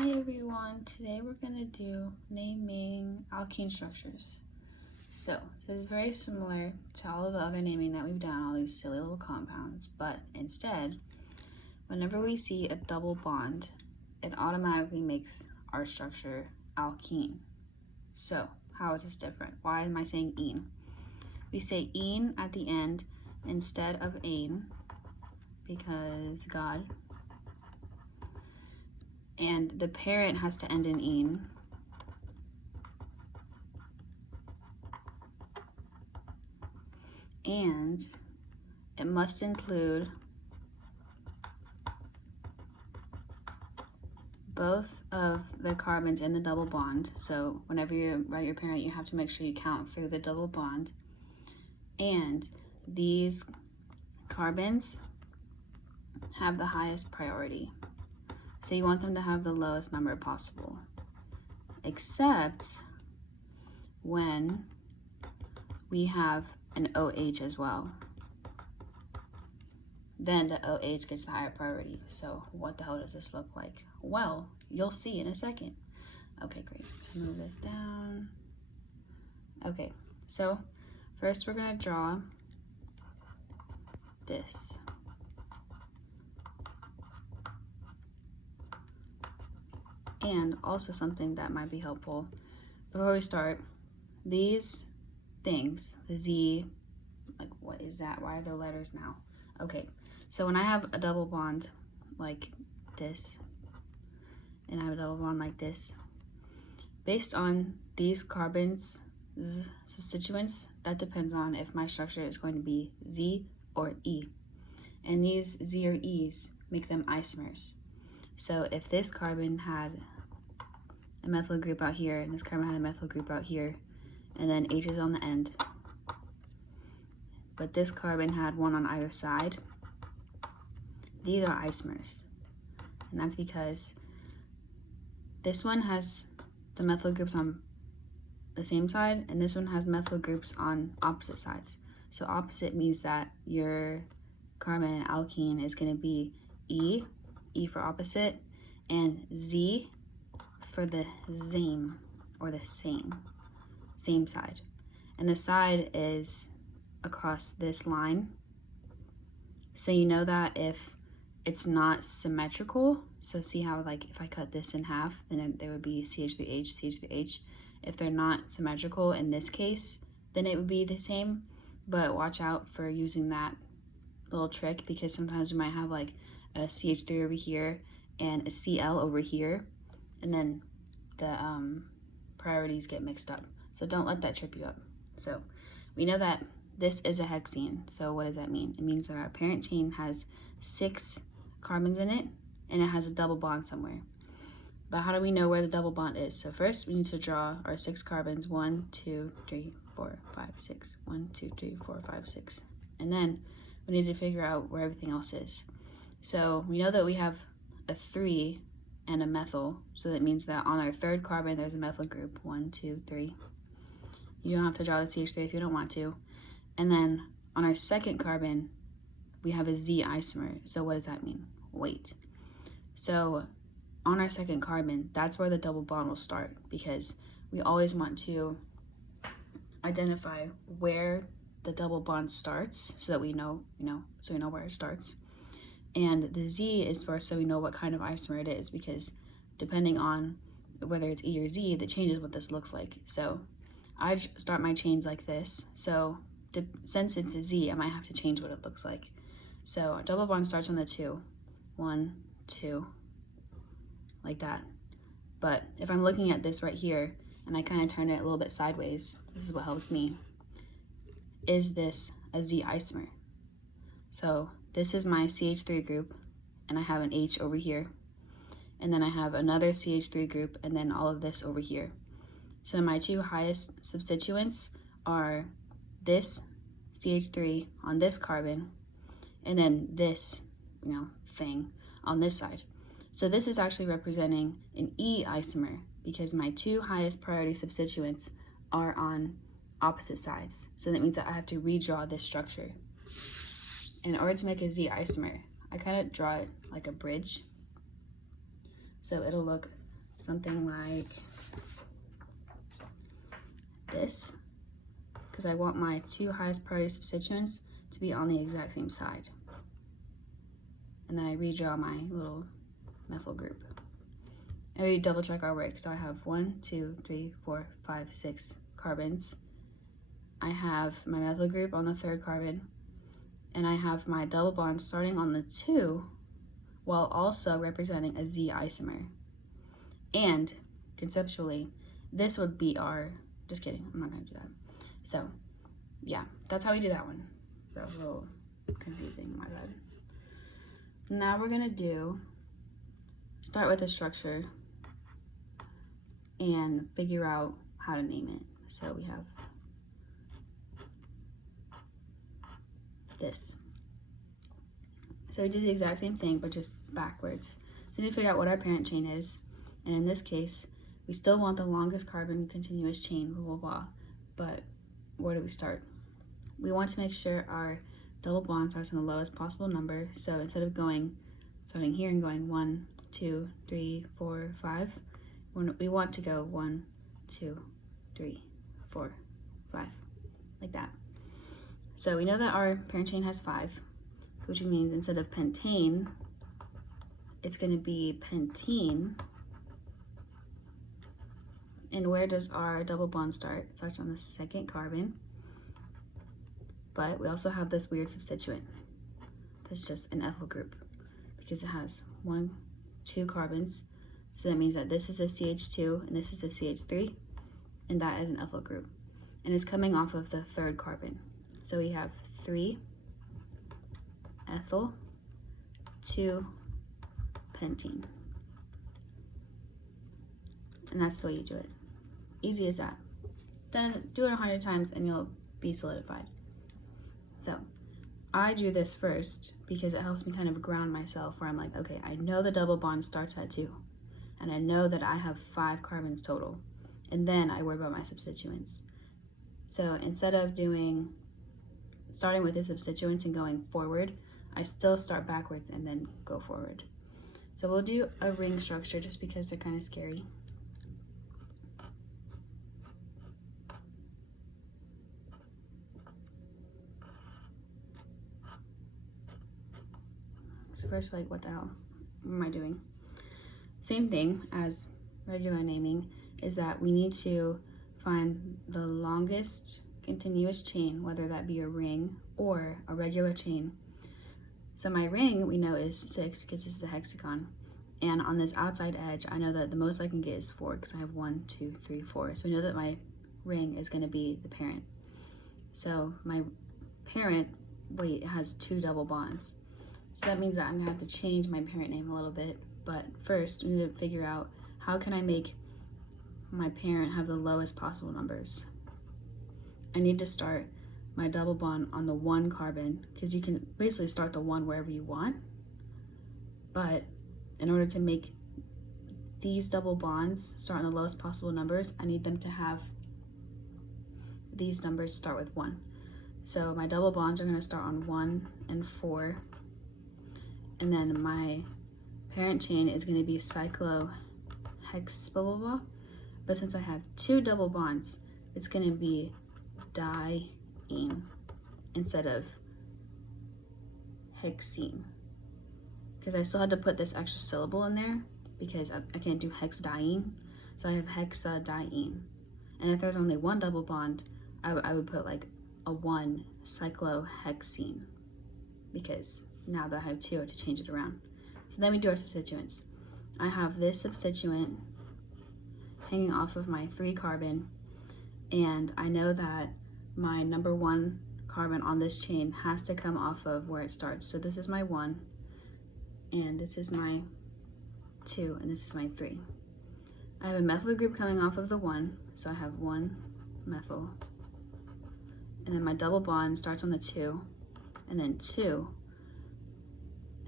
Hi everyone, today we're going to do naming alkene structures. So this is very similar to all of the other naming that we've done, all these silly little compounds, but instead, whenever we see a double bond, it automatically makes our structure alkene. So how is this different? Why am I saying -ene? We say -ene at the end instead of -ane because God. And the parent has to end in -ene. And it must include both of the carbons in the double bond. So whenever you write your parent, you have to make sure you count through the double bond. And these carbons have the highest priority. So you want them to have the lowest number possible, except when we have an OH as well. Then the OH gets the higher priority. So what the hell does this look like? Well, you'll see in a second. Okay, great. Move this down. Okay, so first we're gonna draw this. And also something that might be helpful before we start, these things, the Z, like what is that? Why are there letters now? Okay, so when I have a double bond like this, and I have a double bond like this, based on these carbons' substituents, that depends on if my structure is going to be Z or E. And these Z or E's make them isomers. So if this carbon had a methyl group out here, and this carbon had a methyl group out here, and then H is on the end, but this carbon had one on either side, these are isomers. And that's because this one has the methyl groups on the same side, and this one has methyl groups on opposite sides. So opposite means that your carbon alkene is going to be E for opposite, and Z for the same, or the same side. And the side is across this line. So you know that if it's not symmetrical, so see how like if I cut this in half, then there would be CH3H, CH3H. If they're not symmetrical in this case, then it would be the same. But watch out for using that little trick, because sometimes we might have like a CH3 over here and a Cl over here, and then the priorities get mixed up. So don't let that trip you up. So we know that this is a hexene. So what does that mean? It means that our parent chain has 6 carbons in it, and it has a double bond somewhere. But how do we know where the double bond is? So first we need to draw our 6 carbons, 1, 2, 3, 4, 5, 6, 1, 2, 3, 4, 5, 6. And then we need to figure out where everything else is. So we know that we have a 3 and a methyl, so that means that on our 3rd carbon there's a methyl group, 1, 2, 3. You don't have to draw the CH3 if you don't want to. And then on our 2nd carbon we have a Z isomer. So what does that mean? Wait. So on our 2nd carbon, that's where the double bond will start, because we always want to identify where the double bond starts so that we know, so we know where it starts. And the Z is for so we know what kind of isomer it is, because depending on whether it's E or Z, that changes what this looks like. So I start my chains like this. So since it's a Z, I might have to change what it looks like. So our double bond starts on the 2. 1, 2, like that. But if I'm looking at this right here, and I kind of turn it a little bit sideways, this is what helps me. Is this a Z isomer? So this is my CH3 group, and I have an H over here, and then I have another CH3 group, and then all of this over here. So my 2 highest substituents are this CH3 on this carbon, and then this, thing on this side. So this is actually representing an E isomer, because my 2 highest priority substituents are on opposite sides. So that means that I have to redraw this structure. In order to make a Z isomer, I kind of draw it like a bridge. So it'll look something like this, because I want my two highest priority substituents to be on the exact same side. And then I redraw my little methyl group. And we double check our work. So I have 1, 2, 3, 4, 5, 6 carbons. I have my methyl group on the third carbon, and I have my double bond starting on the 2 while also representing a Z isomer. And conceptually, this would be our, just kidding, I'm not gonna do that. So yeah, that's how we do that one. That was a little confusing, my bad. Now we're gonna start with a structure and figure out how to name it. So we have this. So we do the exact same thing, but just backwards. So we need to figure out what our parent chain is. And in this case, we still want the longest carbon continuous chain, blah, blah, blah. But where do we start? We want to make sure our double bond starts on the lowest possible number. So instead of starting here and going 1, 2, 3, 4, 5, we want to go 1, 2, 3, 4, 5, like that. So we know that our parent chain has 5, which means instead of pentane, it's going to be pentene. And where does our double bond start? It starts on the second carbon. But we also have this weird substituent that's just an ethyl group because it has 1, 2 carbons. So that means that this is a CH2 and this is a CH3, and that is an ethyl group. And it's coming off of the third carbon. So we have 3 ethyl, 2 pentene. And that's the way you do it. Easy as that. Then do it 100 times and you'll be solidified. So I do this first because it helps me kind of ground myself, where I'm like, okay, I know the double bond starts at 2, and I know that I have 5 carbons total, and then I worry about my substituents. So instead of starting with the substituents and going forward, I still start backwards and then go forward. So we'll do a ring structure just because they're kind of scary. So first, like, what the hell am I doing? Same thing as regular naming is that we need to find the longest continuous chain, whether that be a ring or a regular chain. So my ring, we know, is 6 because this is a hexagon. And on this outside edge, I know that the most I can get is 4 because I have 1, 2, 3, 4. So I know that my ring is going to be the parent. So my parent weight has 2 double bonds. So that means that I'm going to have to change my parent name a little bit. But first, we need to figure out how can I make my parent have the lowest possible numbers. I need to start my double bond on the 1 carbon, because you can basically start the 1 wherever you want. But in order to make these double bonds start on the lowest possible numbers, I need them to have these numbers start with 1. So my double bonds are going to start on 1 and 4. And then my parent chain is going to be cyclohex blah blah blah. But since I have 2 double bonds, it's going to be diene instead of hexine. Because I still had to put this extra syllable in there because I can't do hexadiene. So I have hexadiene. And if there's only 1 double bond, I would put like a 1 cyclohexene, because now that I have 2, I have to change it around. So then we do our substituents. I have this substituent hanging off of my 3 carbon, and I know that my number 1 carbon on this chain has to come off of where it starts. So this is my 1, and this is my 2, and this is my 3. I have a methyl group coming off of the 1, so I have 1 methyl. And then my double bond starts on the 2, and then 2.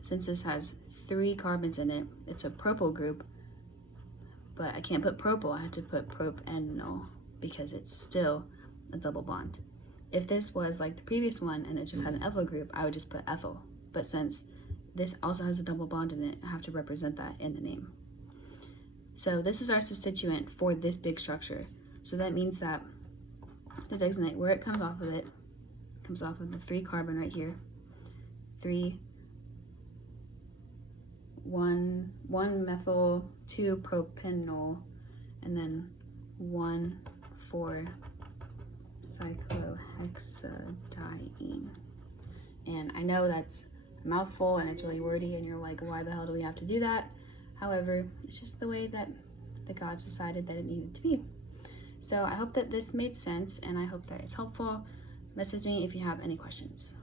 Since this has 3 carbons in it, it's a propyl group, but I can't put propyl, I have to put propanol because it's still a double bond. If this was like the previous one and it just had an ethyl group, I would just put ethyl. But since this also has a double bond in it, I have to represent that in the name. So this is our substituent for this big structure. So that means that the dexamate, where it comes off of it, comes off of the 3 carbon right here. 3, 1 methyl, 2 propanol, and then 1 4 cyclohexadiene. And I know that's a mouthful and it's really wordy and you're like, why the hell do we have to do that? However, it's just the way that the gods decided that it needed to be. So I hope that this made sense and I hope that it's helpful. Message me if you have any questions.